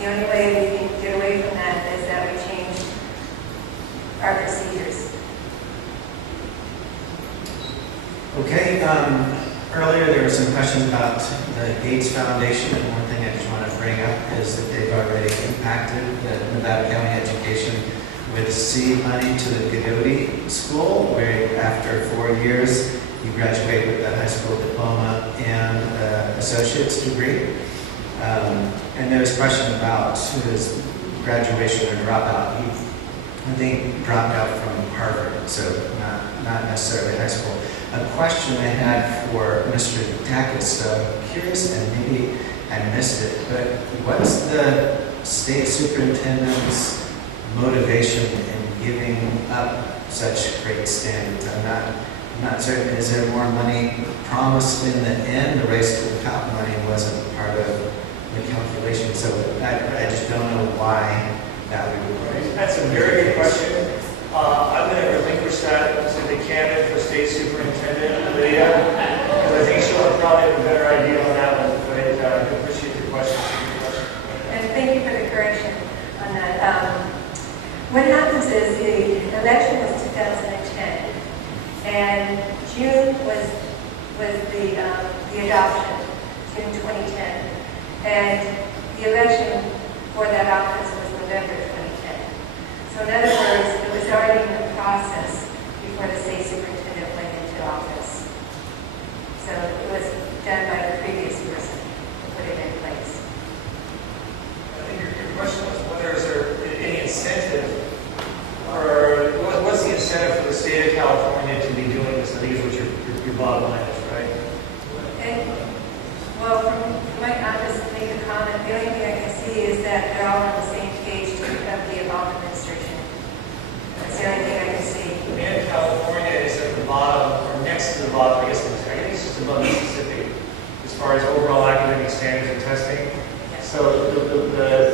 the only way we can get away from that is that we change our procedures. Okay, earlier there were some questions about the Gates Foundation, and one thing I just want to bring up is that they've already impacted the Nevada County education with seed money to the Godoti School, where after 4 years you graduate with a high school diploma, and associate's degree. And there was a question about his graduation or dropout. He, I think, dropped out from Harvard, so not necessarily high school. A question I had for Mr. Dacus, curious, and maybe I missed it, but what's the state superintendent's motivation in giving up such great standards? I'm not certain. Is there more money promised in the end? The race to the top money wasn't part of the calculation, so I just don't know why that would be. That's a very good question. I'm going to relinquish that to the candidate for state superintendent, Lydia, because I think she'll probably have a better idea on that one. But I appreciate your question. And thank you for the correction on that. What happens is the election was 2010, and June was the adoption, June 2010, and the election for that office was November 2010. So in other words, it was already in the process before the state superintendent went into office. So it was done by the previous person to put it in place. I think your question was whether is there any incentive, or what's the incentive for the state of California to be doing this? I think is what your bottom line is, right? And, well, I'll just make a comment. The only thing I can see is that they're all on the same page to become the Obama administration. That's the only thing I can see. And California is at the bottom, or next to the bottom, I guess it's just above Mississippi, as far as overall academic standards and testing. So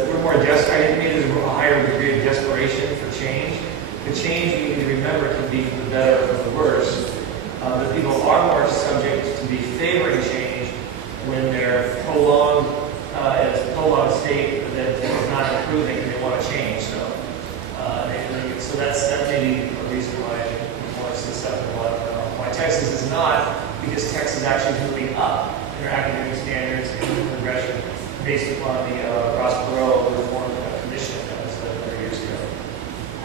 we're more desperate. I think there's a higher degree of desperation for change. The change, you need to remember, can be for the better or for the worse. But people are more subject to be favoring change when they're prolonged state that is not improving and they want to change. So that may be a reason why it's this stuff in a lot of why Texas is not, because Texas is actually moving up in their academic standards and progression based upon the Ross Perot Reform Commission that was 30 years ago.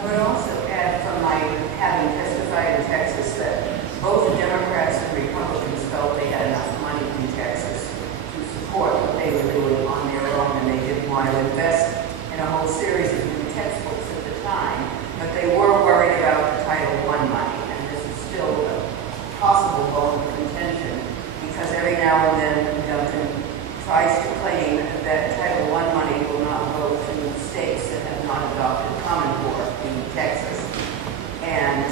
I would also add from my having testified in Texas that both the Democrats and Republicans felt they had enough money in Texas to support what they were doing on their own, and they didn't want to invest in a whole series of new textbooks at the time. But they were worried about the Title I money, and this is still a possible bone of contention, because every now and then Duncan tries to claim that Title I money will not go to states that have not adopted Common Core in Texas. And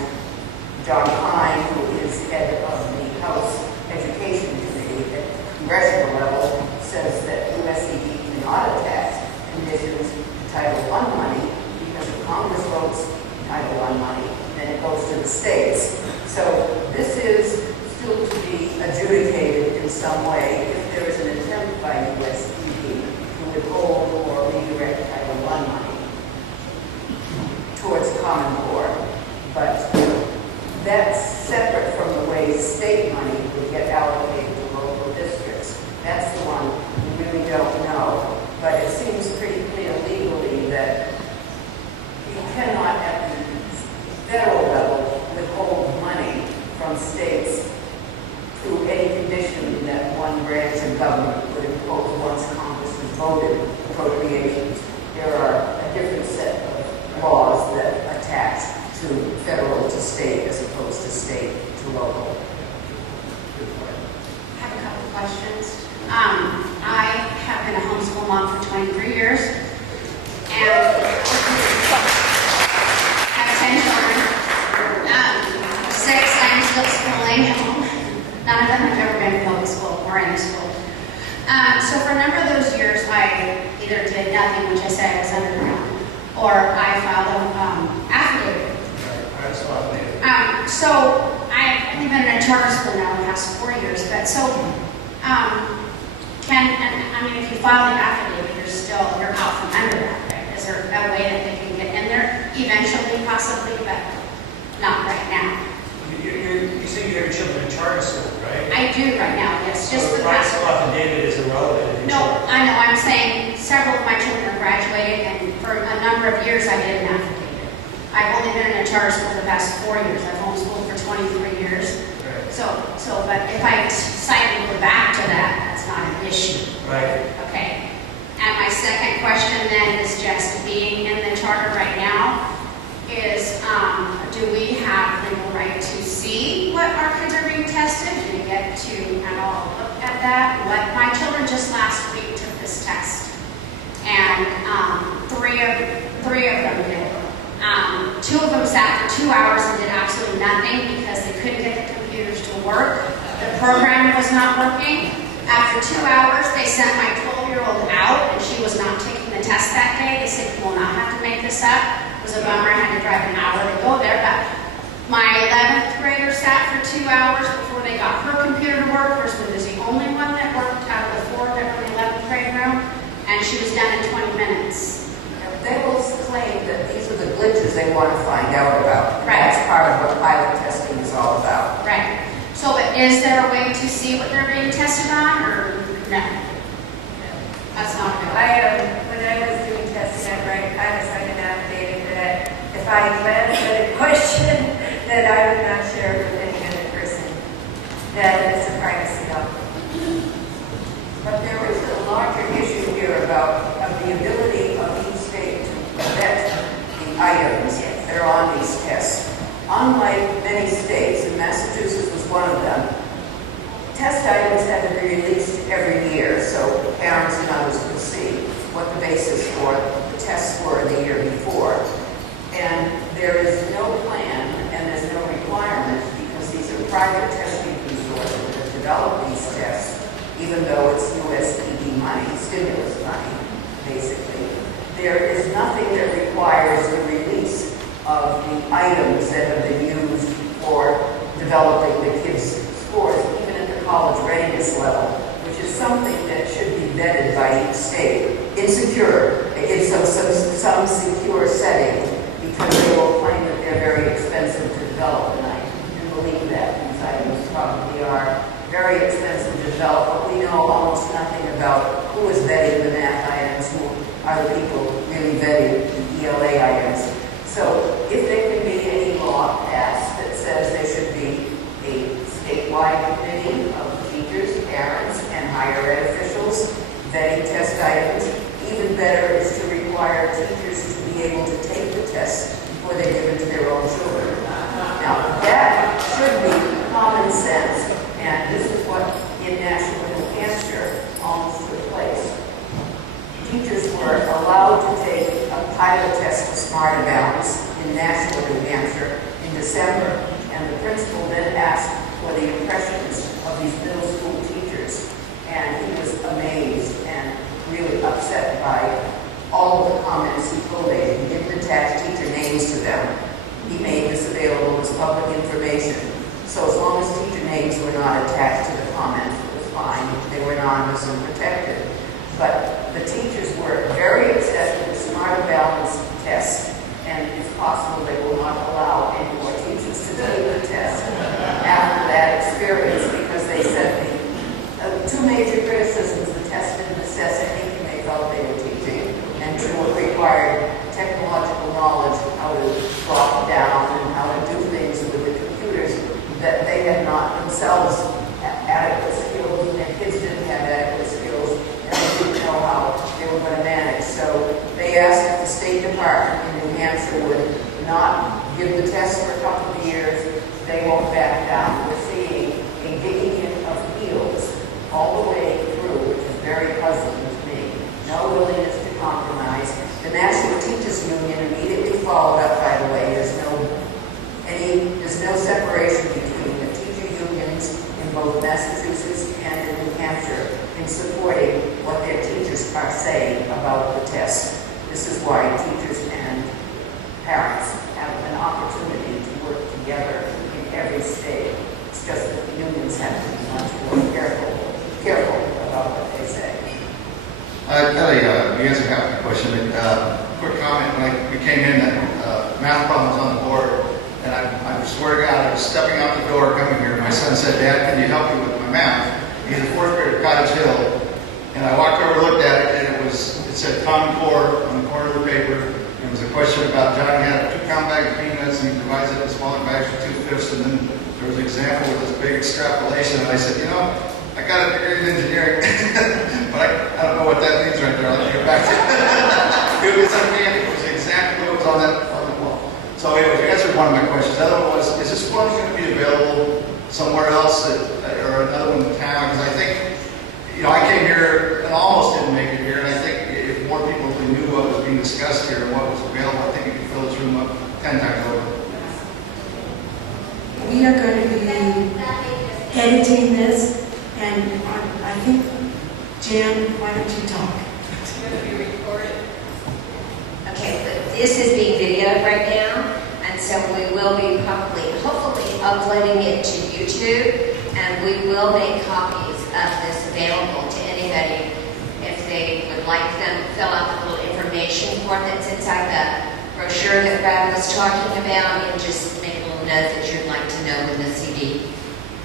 John Pine, who is head of the House Education Committee at the congressional level, says that USCD cannot attach conditions to Title I money because if Congress votes Title I money, then it goes to the states. So this is still to be adjudicated in some way if there is an attempt by USCD to withhold or redirect Title I money towards Common Core. But that's separate from the way state money would get allocated to local districts. That's the one we really don't know. But it seems pretty clear legally that you cannot at the federal level withhold money from states through any condition that one branch of government would impose once Congress has voted appropriations. There are a different set of laws that attach to federal to state as opposed to state to local. I have a couple questions. I have been a homeschool mom for 23 years, and I have 10 children. 6 I'm still schooling at home. None of them have ever been in public school or any school. So for a number of those years, I either did nothing, which I said I was underground, or I filed an affidavit. So I've only been in a charter school now the past 4 years, but so if you file the affidavit, you're out from under that, right? Is there a way that they can get in there eventually, possibly, but not right now? You say you have your children in charter school, right? I do right now, yes. Just so the past. school affidavit is irrelevant. No, I know. I'm saying several of my children are graduated, and for a number of years I did an affidavit. I've only been in a charter school for the past 4 years. I've homeschooled for 23 years. Right. So, but if I decide to go back to that, that's not an issue. to at all look at that. But my children just last week took this test, and three of them did. Two of them sat for 2 hours and did absolutely nothing because they couldn't get the computers to work. The program was not working. After 2 hours, they sent my 12-year-old out, and she was not taking the test that day. They said, "You will not have to make this up." It was a bummer. I had to drive an hour to go there, but my 11th grader sat for 2 hours before they got her computer to work. Hers was the only one that worked out of the 4 that were in the 11th grade room, and she was done in 20 minutes. They will claim that these are the glitches they want to find out about. Right. That's part of what pilot testing is all about. Right. So is there a way to see what they're being tested on, or no? That's not good. When I was doing testing, I signed an affidavit that if I glanced at a question, that I would not share it with any other person. That it's a privacy law. But there is a larger issue here about the ability of each state to vet the items that are on these tests. Unlike many states, and Massachusetts was one of them, test items have to be released every year so parents and others can see what the basis for the tests were the year before. And there is no plan and there's no requirement because these are private testing resources that have developed these tests, even though it's USPD money, stimulus money, basically. There is nothing that requires the release of the items that have been used for developing the kids' scores, even at the college readiness level, which is something that should be vetted by each state. Insecure, in some secure setting, because they will claim that they're very expensive to develop, and I do believe that these items probably are very expensive to develop, but we know almost nothing about who is vetting the math items, who are the people really vetting the ELA items. So if there can be any law passed that says there should be a statewide committee of teachers, parents, and higher ed officials vetting test items, even better is to require teachers to be able to take the test before they give it to their own children. Now, that should be common sense, and this is what in Nashville, New Hampshire almost took place. Teachers were allowed to take a pilot test for Smart and Balance in Nashville, New Hampshire in December, and the principal then asked for the impressions of these middle school teachers, and he was amazed and really upset by all of the comments he collated. He didn't attach teacher names to them. He made this available as public information. So as long as teacher names were not attached to the comments, it was fine. They were anonymous and protected. But the teachers were very upset with the Smart and Balance test, and it's possible they will not allow any more teachers to take the test after that experience, because they said the two major criticisms: the test didn't assess anything they felt they were teaching, and two, it required technological knowledge, how to drop down and how to do things with the computers that they had not themselves adequate skills, and their kids didn't have adequate skills, and they didn't know how they were going to manage. So they asked if the State Department in New Hampshire would not give the test for a couple of years. They won't back down. We're seeing a digging in of heels all the way through, which is very puzzling to me. No willingness to compromise. The National Teachers Union immediately followed up, by the way. There's no separation between the teacher unions in both Massachusetts and in New Hampshire in supporting what their teachers are saying about the test. This is why teachers and parents have an opportunity to work together in every state. It's just that the unions have to be much more careful about what they say. Kelly, you answered half my question, but quick comment. When we came in, math problem was on the board, and I swear to God, I was stepping out the door coming here, and my son said, "Dad, can you help me with my math?" He's a fourth grader at Cottage Hill, and I walked over, looked at it, and it said Common Core on the corner of the paper. It was a question about Johnny had 2 pound bags of peanuts, and he divides it into smaller bags for 2/5, and then there was an example with this big extrapolation, and I said, I got a degree in engineering, but I don't know what that means right there. I'll have to get back to it. It was uncanny. It was exactly what was on the wall. So anyway, you answered one of my questions. The other one was, is this one going to be available somewhere else or another one in town? Because I think, I came here and almost didn't make it here, and I think if more people knew what was being discussed here and what was available, I think we could fill this room up 10 times over. We are going to be editing this, and I think, Jan, why don't you talk? It's going to be recorded. Okay, but this is being videoed right now, and so we will be hopefully uploading it to YouTube, and we will make copies of this available to anybody if they would like them. Fill out the little information form that's inside the brochure that Brad was talking about, and just make a little note that you'd like to know when the CD,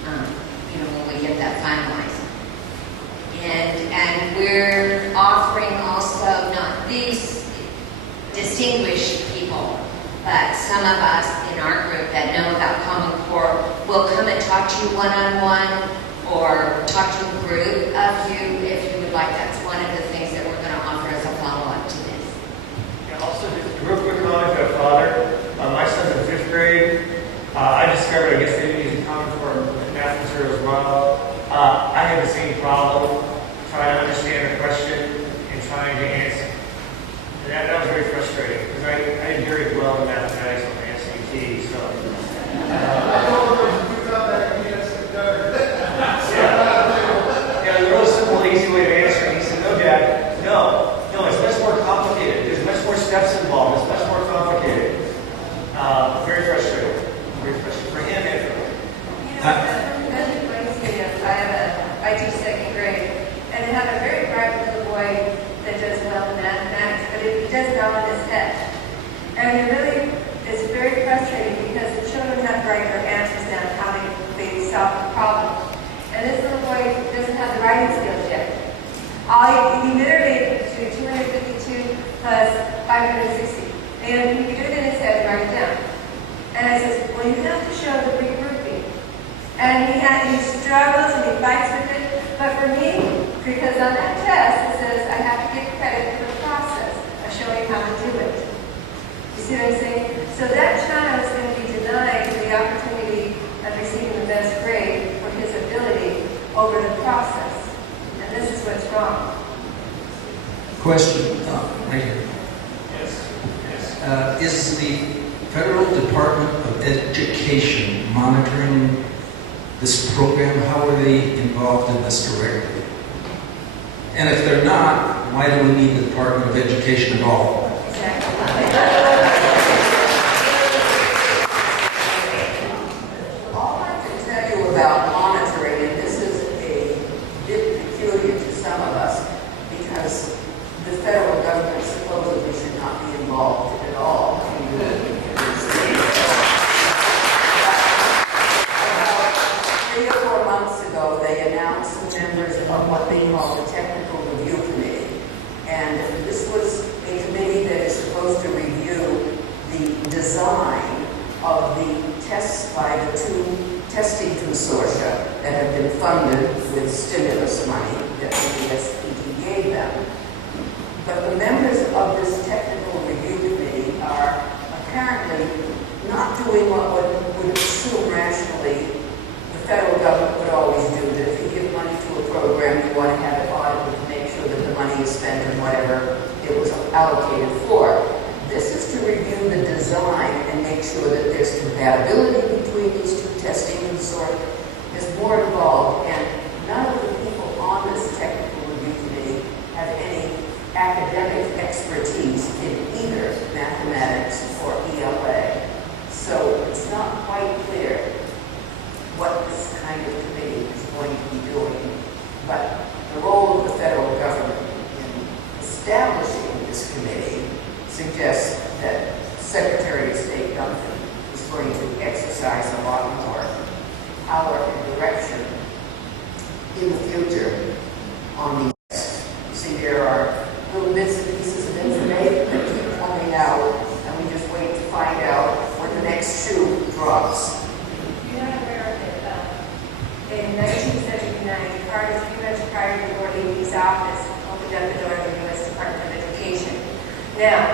when we get that finalized. And we're offering also not these distinguished people, but some of us in our group that know about Common Core will come and talk to you one-on-one or talk to a group of you if you would like. That's one of the things that we're going to offer as a follow-up to this. Yeah, also, just a real quick comment to a father. My son's in 5th grade. I discovered, I guess they didn't use Common Core math material as well. I had the same problem trying to understand the question and trying to answer. And that was very frustrating because I did very well in mathematics on my SAT. So, yeah, the real simple, easy way to answer it. He said, "No, Dad, no, it's much more complicated. There's much more steps involved. It's much more complicated." Very frustrating. Very frustrating for him and for me. I teach 2nd grade, and I have a very bright little boy that does well in mathematics, but he does well in his head. And it really is very frustrating because the children have to write their answers down, how they solve the problem. And this little boy doesn't have the writing skills yet. He literally do 252 plus 560. And he can do it in his head and write it down. And I says, well, you have to show the regrouping. And he struggles and he fights with it. But for me, because on that test, it says I have to give credit for the process of showing how to do it. You see what I'm saying? So that child is going to be denied the opportunity of receiving the best grade for his ability over the process. And this is what's wrong. Question, right here. Yes. Is the Federal Department of Education monitoring this program? How are they involved in this directly? And if they're not, why do we need the Department of Education at all? All I can tell you about monitoring, and this is a bit peculiar to some of us, because the federal government supposedly should not be involved at all in the state. About 3 or 4 months ago, they announced the members of what they call the Technical Review Committee. And this was a committee that is supposed to review the design of the tests by the 2 testing consortia that have been funded with stimulus money that the USPD gave them. But the members of this Technical Review Committee are apparently not doing what one would assume rationally the federal government would always do, that if you give money to a program, you want to have it audited to make sure that the money is spent on whatever it was allocated for. This is to review the design and make sure that there's compatibility between these 2 testing consortia. There's more involved, and none of the people on this Technical Review Committee have any academic expertise in either mathematics or ELA. So it's not quite clear what this kind of committee is going to be doing. But the role of the federal government in establishing this committee suggests that Secretary of State Duncan is going to exercise a lot more power and direction in the future on these. You see, there are little bits and pieces of information that keep coming out, and we just wait to find out when the next shoe drops. You're not aware of it, in 1979, Carter's pretty much prior to Lord Amy's office opened up the door to the U.S. Department of Education. Now,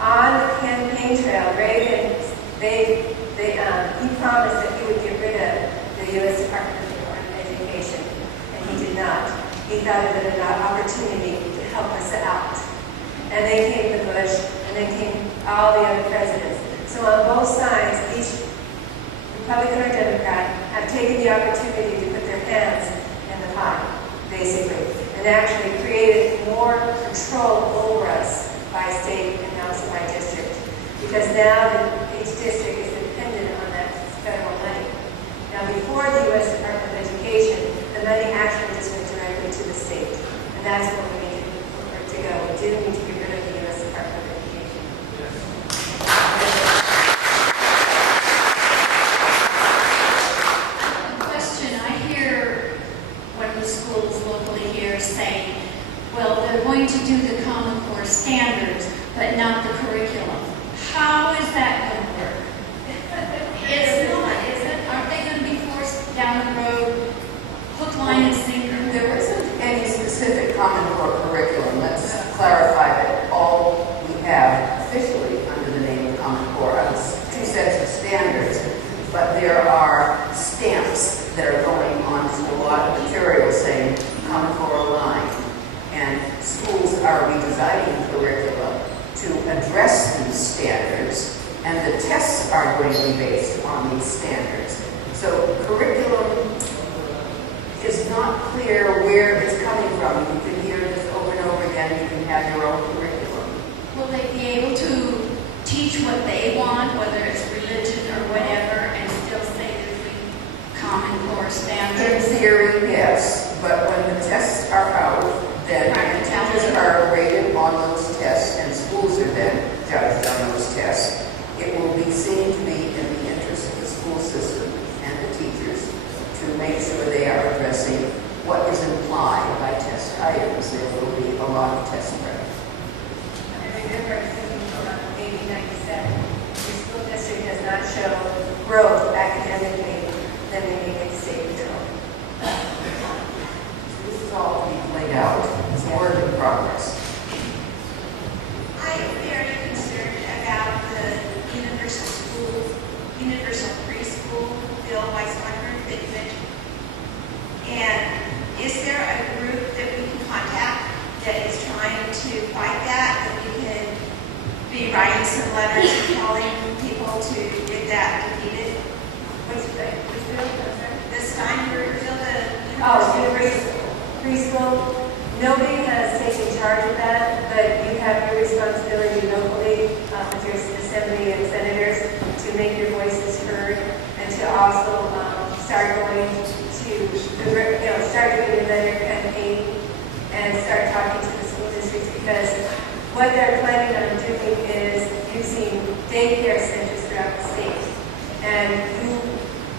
on the campaign trail, Reagan, he promised that he would get rid of the the U.S. Department of Education, and he did not. He thought of it an opportunity to help us out. And then came the Bush, and then came all the other presidents. So on both sides, each Republican or Democrat have taken the opportunity to put their hands in the pie, basically, and actually created more control over us by state and also by district. Because now each district is dependent on that federal money. Now before the U.S. Department of Education, the money actually just went directly to the state. And that's what we need to go. We do need to get rid of the U.S. Department of Education. Question, I hear one of the schools locally here saying, well, they're going to do the Common Core standards, but not the curriculum. How is that going to work? It's not, is it? Aren't they going to be forced down the road, hook, line, and sinker? There isn't any specific Common Core curriculum. Let's clarify that all we have officially under the name of Common Core are two sets of standards, but there are stamps that are going on to a lot of material saying Common Core aligned, and schools are redesigning curriculum to address these standards, and the tests are going to be based on these standards. So curriculum is not clear where it's coming from. You can hear this over and over again. You can have your own curriculum. Will they be able to teach what they want, whether it's religion or whatever, and still say there's the Common Core In standards? theory, yes, but when the tests are out, then the teachers are rated on those tests, and schools are then judged on those tests. It will be seen to be in the interest of the school system and the teachers to make sure they are addressing what is implied by test items. There will be a lot of test prep. I remember from 1897, your school district does not show growth academically, then we need to state control. This is all to be played out. It's a work in progress. I am very concerned about the universal preschool bill by Smucker that you mentioned. And is there a group that we can contact that is trying to fight that we can be writing some letters and calling people to get that defeated? Which bill? The Steinberg bill, Preschool. Nobody has taken charge of that, but you have your responsibility locally with your assembly and senators to make your voices heard and to also start going to, start doing another campaign and start talking to the school districts, because what they're planning on doing is using daycare centers throughout the state. And you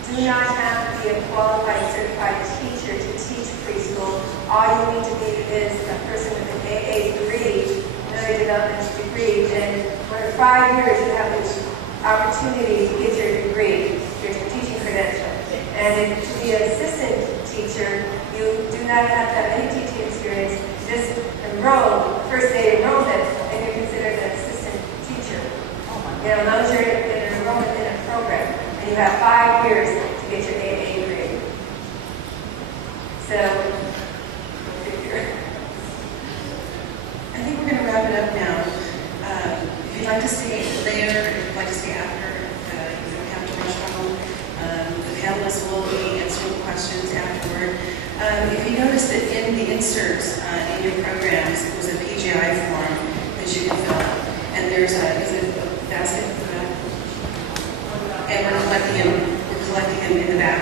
do not have to be a qualified certified teacher to teach preschool. All you need to be is a person with an AA degree, another development degree. And for 5 years, you have this opportunity to get your degree, your teaching credential. And to be an assistant teacher, you do not have to have any teaching experience. Just enroll, first day enrollment, and you're considered an assistant teacher. As long as you're in enrollment in a program. And you have 5 years to get your AA degree. So, I think we're going to wrap it up now. If you'd like to stay later, if you'd like to stay after, you don't have to rush home. The panelists will be answering questions afterward. If you notice that in the inserts in your programs, there's a PGI form that you can fill out. And there's a basket for that. And we're collecting them in the back.